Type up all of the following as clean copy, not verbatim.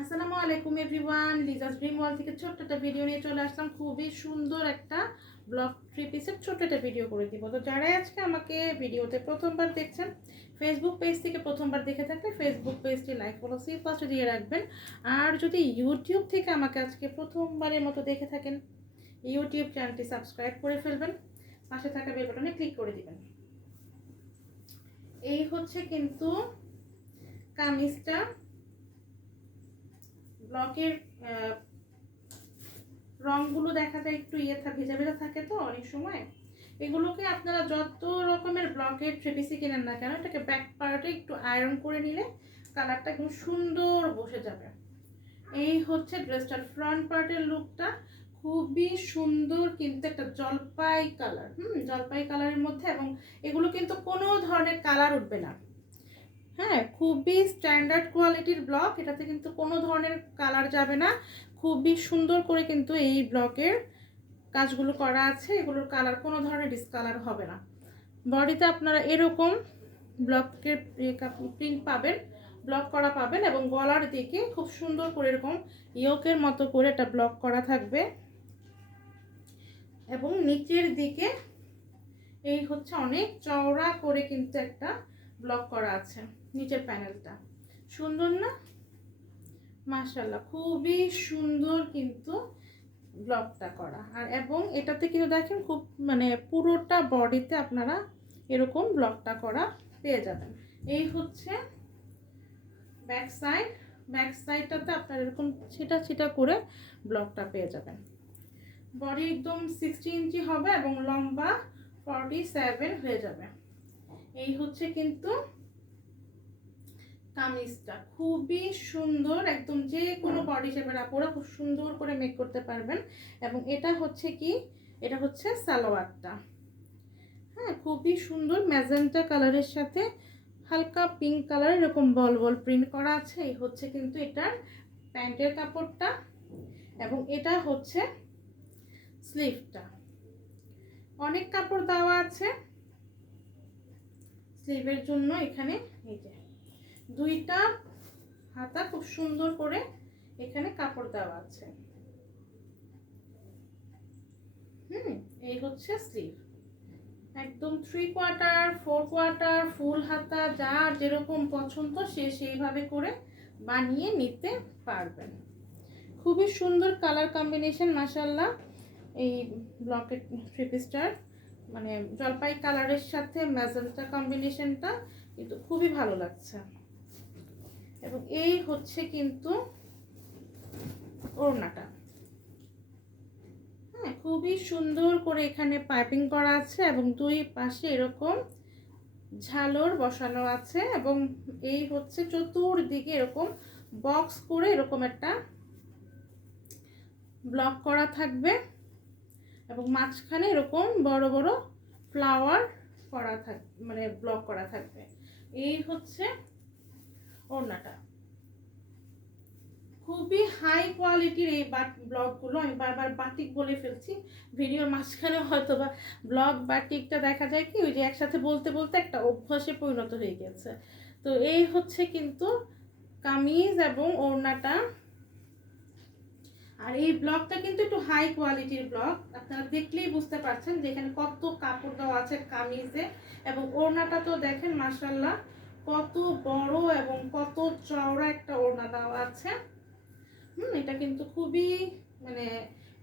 আসসালামু আলাইকুম everyone, Liza's dream world থেকে ছোট্ট একটা ভিডিও নিয়ে চলে আসলাম। খুবই সুন্দর একটা ব্লগ থ্রি পিসের ছোট্ট একটা ভিডিও করে দিব। তো যারাই আজকে আমাকে ভিডিওতে প্রথমবার দেখছেন, ফেসবুক পেজ থেকে প্রথমবার দেখে থাকলে ফেসবুক পেজটি লাইক ফলো সেই পাশে দিয়ে রাখবেন। আর যদি ইউটিউব থেকে আমাকে আজকে প্রথমবারের মতো দেখে থাকেন, ইউটিউব চ্যানেলটি সাবস্ক্রাইব করে ফেলবেন, পাশে থাকা বেল বাটনে ক্লিক করে দিবেন। এই হচ্ছে কিন্তু কামিজটা। ব্লকের রঙগুলো দেখা যায় একটু ভেজা ভেজা থাকে, তো অনেক সময় এগুলোকে আপনারা যত রকমের ব্লকের থ্রি কেনেন না কেন, এটাকে ব্যাক পার্টে একটু আয়রন করে নিলে কালারটা একদম সুন্দর বসে যাবে। এই হচ্ছে ড্রেসটার ফ্রন্ট পার্টের লুকটা, খুবই সুন্দর কিন্তু একটা জলপাই কালার, জলপাই কালারের মধ্যে, এবং এগুলো কিন্তু কোনো ধরনের কালার উঠবে না। হ্যাঁ, খুবই স্ট্যান্ডার্ড কোয়ালিটির ব্লক, এটাতে কিন্তু কোনো ধরনের কালার যাবে না। খুবই সুন্দর করে কিন্তু এই ব্লকের কাজগুলো করা আছে, এগুলোর কালার কোনো ধরনের ডিসকালার হবে না। বডিতে আপনারা এরকম ব্লকের প্রিন্ট পাবেন, ব্লক করা পাবেন, এবং গলার দিকে খুব সুন্দর করে এরকম ইয়োকের মতো করে একটা ব্লক করা থাকবে, এবং নিচের দিকে এই হচ্ছে অনেক চওড়া করে কিন্তু একটা ব্লক করা আছে। নিচের প্যানেলটা সুন্দর না? মাশাআল্লাহ, খুবই সুন্দর কিন্তু ব্লকটা করা। আর এবং এটাতে কিন্তু দেখেন খুব পুরোটা বডিতে আপনারা এরকম ব্লকটা করা পেয়ে যাবেন। এই হচ্ছে ব্যাক সাইড। ব্যাক সাইডটাতে আপনারা এরকম ছিটা ছিটা করে ব্লকটা পেয়ে যাবেন। বডি একদম 60 ইঞ্চি হবে এবং লম্বা 47 হয়ে যাবে। এই হচ্ছে কিন্তু কামিজটা, খুবই সুন্দর, একদম যে কোনো বডি শেপের আপুরা খুব সুন্দর করে মেক করতে পারবেন। এবং এটা হচ্ছে কি, এটা হচ্ছে সালোয়ারটা। হ্যাঁ, খুবই সুন্দর ম্যাজেন্টা কালারের সাথে হালকা পিঙ্ক কালার এরকম বল বল প্রিন্ট করা আছে। এই হচ্ছে কিন্তু এটার প্যান্টের কাপড়টা, এবং এটা হচ্ছে স্লিভটা। অনেক কাপড় দেওয়া আছে স্লিভের জন্য। এখানে এই যে দুইটা হাতা খুব সুন্দর করে এখানে কাপড় দেওয়া আছে। এই হচ্ছে স্লিভ, একদম 3/4, 4/4, ফুল হাতা, যার যেরকম পছন্দ সে সেইভাবে করে বানিয়ে নিতে পারবেন। খুবই সুন্দর কালার কম্বিনেশন মাশাআল্লাহ। এই ব্লকের থ্রি পিসটার জলপাই কালারের সাথে ম্যাজেন্টা কম্বিনেশনটা কিন্তু খুবই ভালো লাগছে। এবং এই হচ্ছে কিন্তু ওড়নাটা। হ্যাঁ, খুবই সুন্দর করে এখানে পাইপিং করা আছে এবং দুই পাশে এরকম ঝালর বসানো আছে, এবং এই হচ্ছে চতুর্দিকে এরকম বক্স করে এরকম একটা ব্লক করা থাকবে, এবং মাঝখানে এরকম বড় বড় ফ্লাওয়ার করা থাকবে, ব্লক করা থাকবে। এই হচ্ছে ওড়নাটা। খুবই হাই কোয়ালিটির এই ব্লকগুলো, আমি বারবার বাটিক বলে ফেলছি ভিডিওর মাঝখানে, হয়তো বা ব্লক বাটিকটা দেখা যায় কি ওই যে একসাথে বলতে বলতে একটা অভ্যাসে পরিণত হয়ে গেছে। তো এই হচ্ছে কিন্তু কামিজ এবং ওড়নাটা। আর এই ব্লকটা কিন্তু একটু হাই কোয়ালিটির ব্লক, আপনারা দেখলেই বুঝতে পারছেন যে এখানে কত কাপড় দেওয়া আছে কামিজে, এবং ওড়নাটা তো দেখেন মাশাআল্লাহ কত বড় এবং কত চওড়া একটা ওড়না দেওয়া আছে। এটা কিন্তু খুবই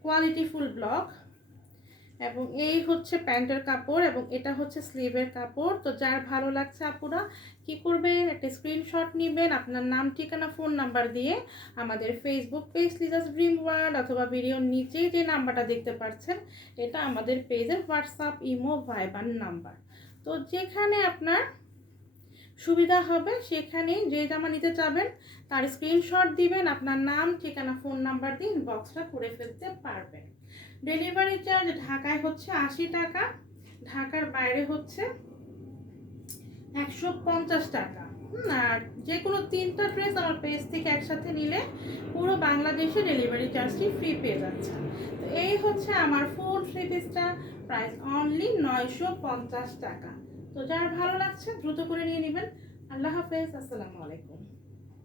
কোয়ালিটিফুল ব্লক। এবং এই হচ্ছে প্যান্টের কাপড়, এবং এটা হচ্ছে স্লিভের কাপড়। তো যার ভালো লাগছে আপুরা কি করবেন, একটা স্ক্রিনশট নেবেন আপনার নাম, ঠিকানা, ফোন নাম্বার দিয়ে আমাদের Facebook page Liza's dream world, অথবা ভিডিওর নিচেই যে নাম্বারটা দেখতে পাচ্ছেন এটা আমাদের পেজের হোয়াটসঅ্যাপ, ইমো, ভাইবার নাম্বার। তো যেখানে আপনার সুবিধা হবে সেখানে যে জামা নিতে চাবেন তার স্ক্রিনশট দিবেন, আপনার নাম, ঠিকানা, ফোন নাম্বার দিয়ে ইনবক্সটা করে ফেলতে পারবেন। ডেলিভারি চার্জ ঢাকায় হচ্ছে 80 টাকা, ঢাকার বাইরে হচ্ছে 150 টাকা। আর যে কোনো 3টা ড্রেস আমার পেজ থেকে একসাথে নিলে পুরো বাংলাদেশে ডেলিভারি চার্জটি ফ্রি পেয়ে যাচ্ছে। তো এই হচ্ছে আমার ফুল থ্রি পিসটা, প্রাইস অনলি 950 টাকা। তো যার ভালো লাগছে দ্রুত করে নিয়ে নেবেন। আল্লাহ হাফেজ, আসসালামু আলাইকুম।